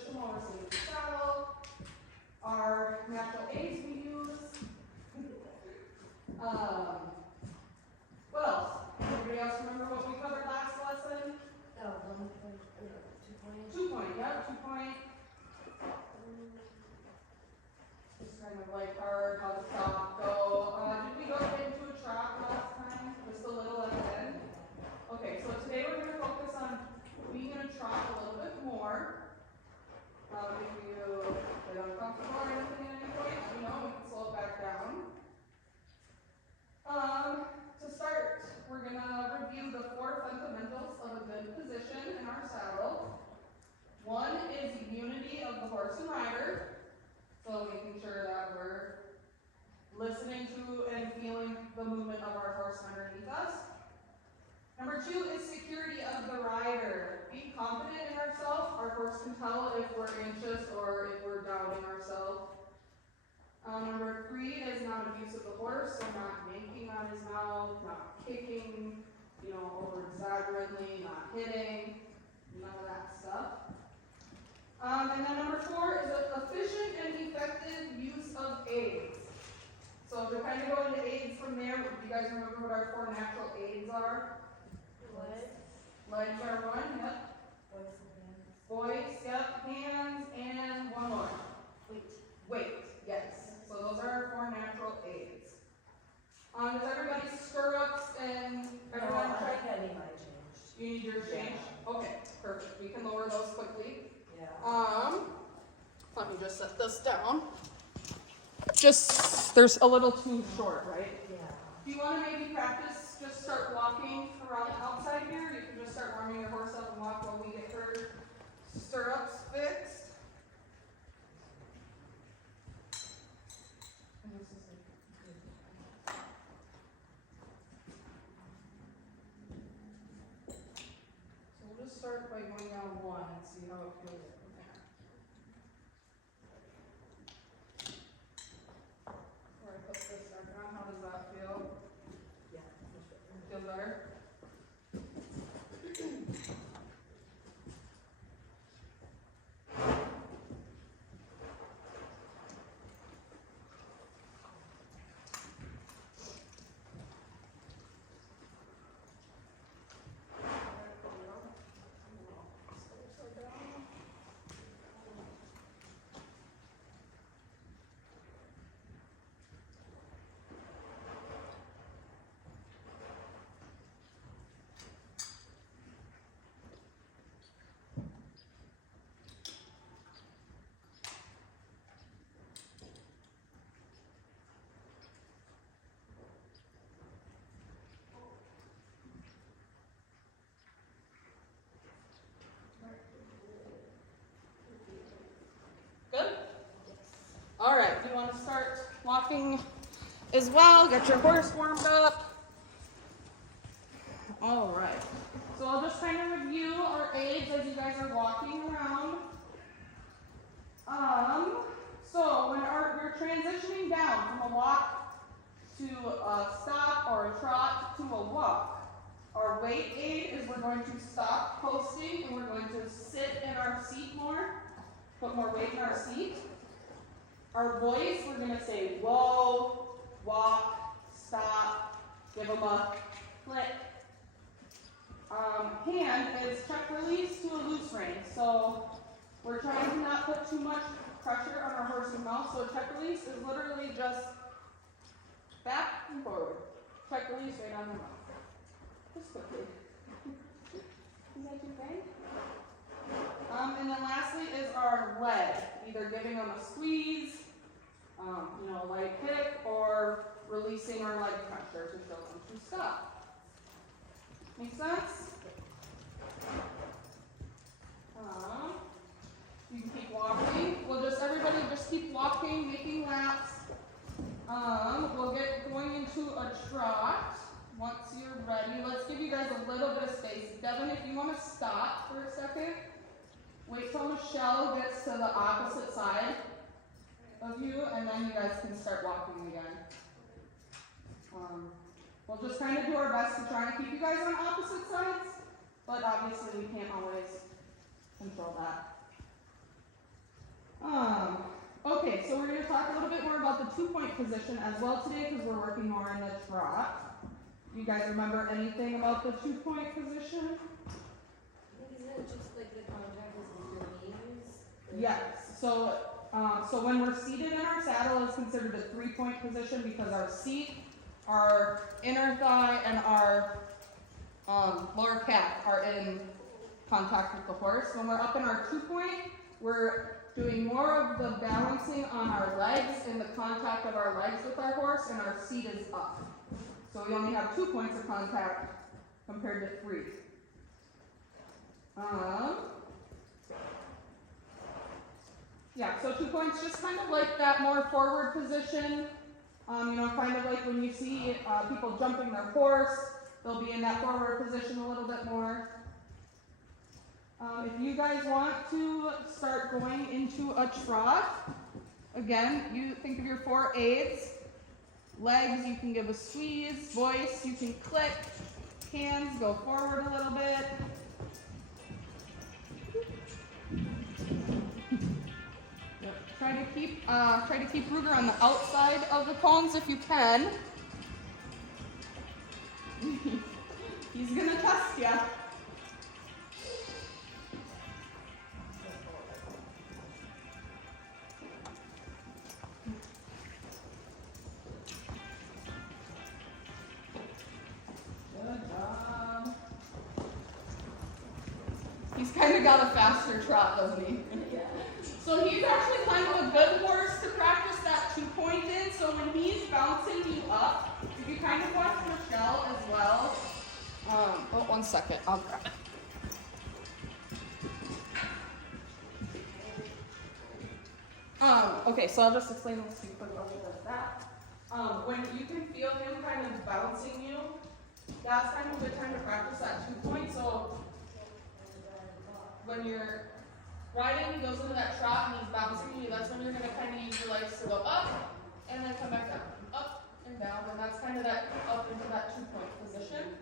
position while we're sitting in the saddle. Our natural aids we use. What else? Everybody else remember what we covered last lesson? Oh, 1 point, 2 point. 2 point, yeah, 2 point. Just kind of like how the trot go. Did we go into a trot last time? Just a little at the end? Okay, so today we're going to focus on being in a trot a little bit more. If you get uncomfortable or anything at any point, we can slow it back down. To start, we're going to review the 4 fundamentals of a good position in our saddle. One is unity of the horse and rider, so making sure that we're listening to and feeling the movement of our horse underneath us. Number 2 is security of the rider. Be confident in ourselves. Our horse can tell if we're anxious or if we're doubting ourselves. Number 3 is non-abuse of the horse, so not yanking on his mouth, not kicking, over exaggerately, not hitting, none of that stuff. And then number 4 is an efficient and effective use of aids. So to kind of go into aids from there, do you guys remember what our 4 natural aids are? Legs are 1, yep. Voice, yep. Hands, and one more. Weight, yes. So those are our 4 natural aids. Does everybody's stirrups and everyone I think I need mine changed. You need yours changed? Yeah. Okay, perfect. We can lower those quickly. Yeah. Let me just set this down. There's a little too short, right? Yeah. Do you want to maybe practice, just start walking around outside here? You can just start warming your horse up and walk while we get her stirrups fixed. So we'll just start by going down 1 and see how it feels from there. Where I put this back on, how does that feel? Yeah. Feel better? Good? All right, you want to start walking as well, get your horse warmed up. All right, so I'll just kind of review our aids as you guys are walking around. So when we're transitioning down from a walk to a stop or a trot to a walk, our weight aid is we're going to stop posting and we're going to sit in our seat more. Put more weight in our seat. Our voice, we're going to say whoa, walk, stop, give them a click. Hand is check release to a loose rein. So we're trying to not put too much pressure on our horse's mouth. So check release is literally just back and forward. Check release right on the mouth. Just quickly. Is that okay? And then lastly is our leg, either giving them a squeeze, a light kick, or releasing our leg pressure to show them to stop. Make sense? You can keep walking. Everybody just keep walking, making laps. We'll get going into a trot once you're ready. Let's give you guys a little bit of space. Devin, if you want to stop for a second. Wait till Michelle gets to the opposite side of you, and then you guys can start walking again. We'll just kind of do our best to try and keep you guys on opposite sides, but obviously we can't always control that. so we're going to talk a little bit more about the 2-point position as well today because we're working more in the trot. You guys remember anything about the 2-point position? Isn't it just like the contact is with your knees? Yes. So when we're seated in our saddle, it's considered a 3-point position because our seat, our inner thigh, and our lower calf are in contact with the horse. When we're up in our 2-point, we're doing more of the balancing on our legs and the contact of our legs with our horse, and our seat is up. So we only have 2 points of contact compared to 3. Yeah, so 2 points, just kind of like that more forward position. Kind of like when you see people jumping their horse, they'll be in that forward position a little bit more. If you guys want to start going into a trot, again, you think of your 4 aids. Legs, you can give a squeeze. Voice, you can click. Hands, go forward a little bit. Yep. Try to keep Ruger on the outside of the cones if you can. He's gonna test ya. He's kind of got a faster trot, doesn't he? Yeah. So he's actually kind of a good horse to practice that 2-point in. So when he's bouncing you up, if you kind of watch Michelle as well. One second, I'll grab it. Okay, so I'll just explain this to you quick like that. When you can feel him kind of bouncing you, that's kind of a good time to practice that 2-point. So when you're riding, he goes into that trot and he's bouncing you, that's when you're going to kind of use your legs to go up and then come back down. Up and down, and that's kind of that up into that 2-point position.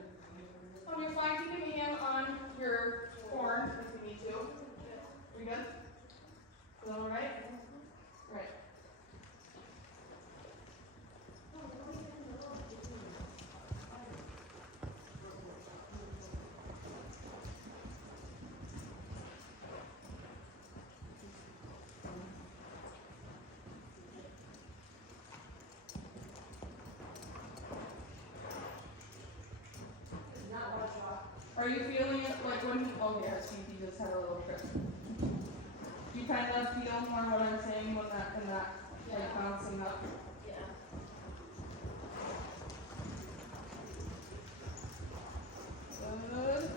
When you're flying, keep your hand on your horn if you need to. We good? Is that all right? Right. Are you feeling it like when he, oh yeah, see, he just had a little trip. You kind of feel more what I'm saying when that, in that, like bouncing up? Yeah. Good.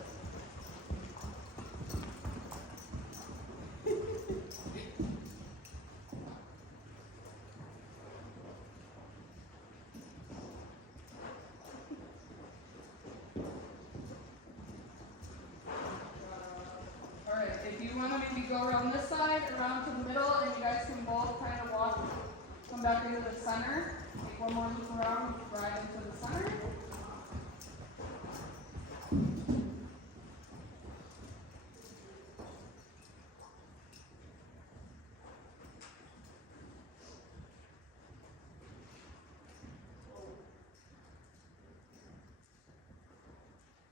Go around this side, around to the middle, and you guys can both kind of walk, come back into the center. Take one more loop around, right into the center.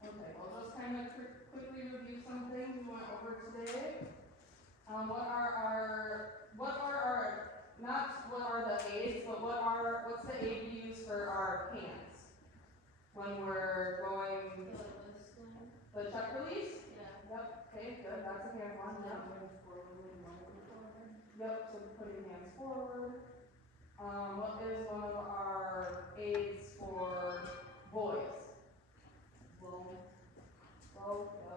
Okay, we'll just kind of quickly review some things we went over today. What's the aid we use for our hands when we're going, the check release? Yeah. Yep, okay, good, that's a hand one, yep. Yep, so putting hands forward. What is one of our aids for boys? Blow, yeah.